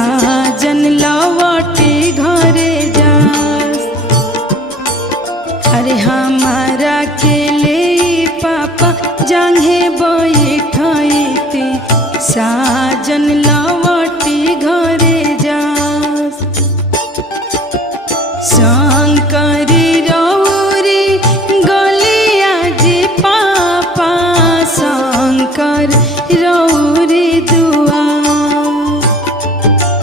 साजन लौटे घरे जा। अरे हमारा के ले पापा जांघे बैठते साजन लौ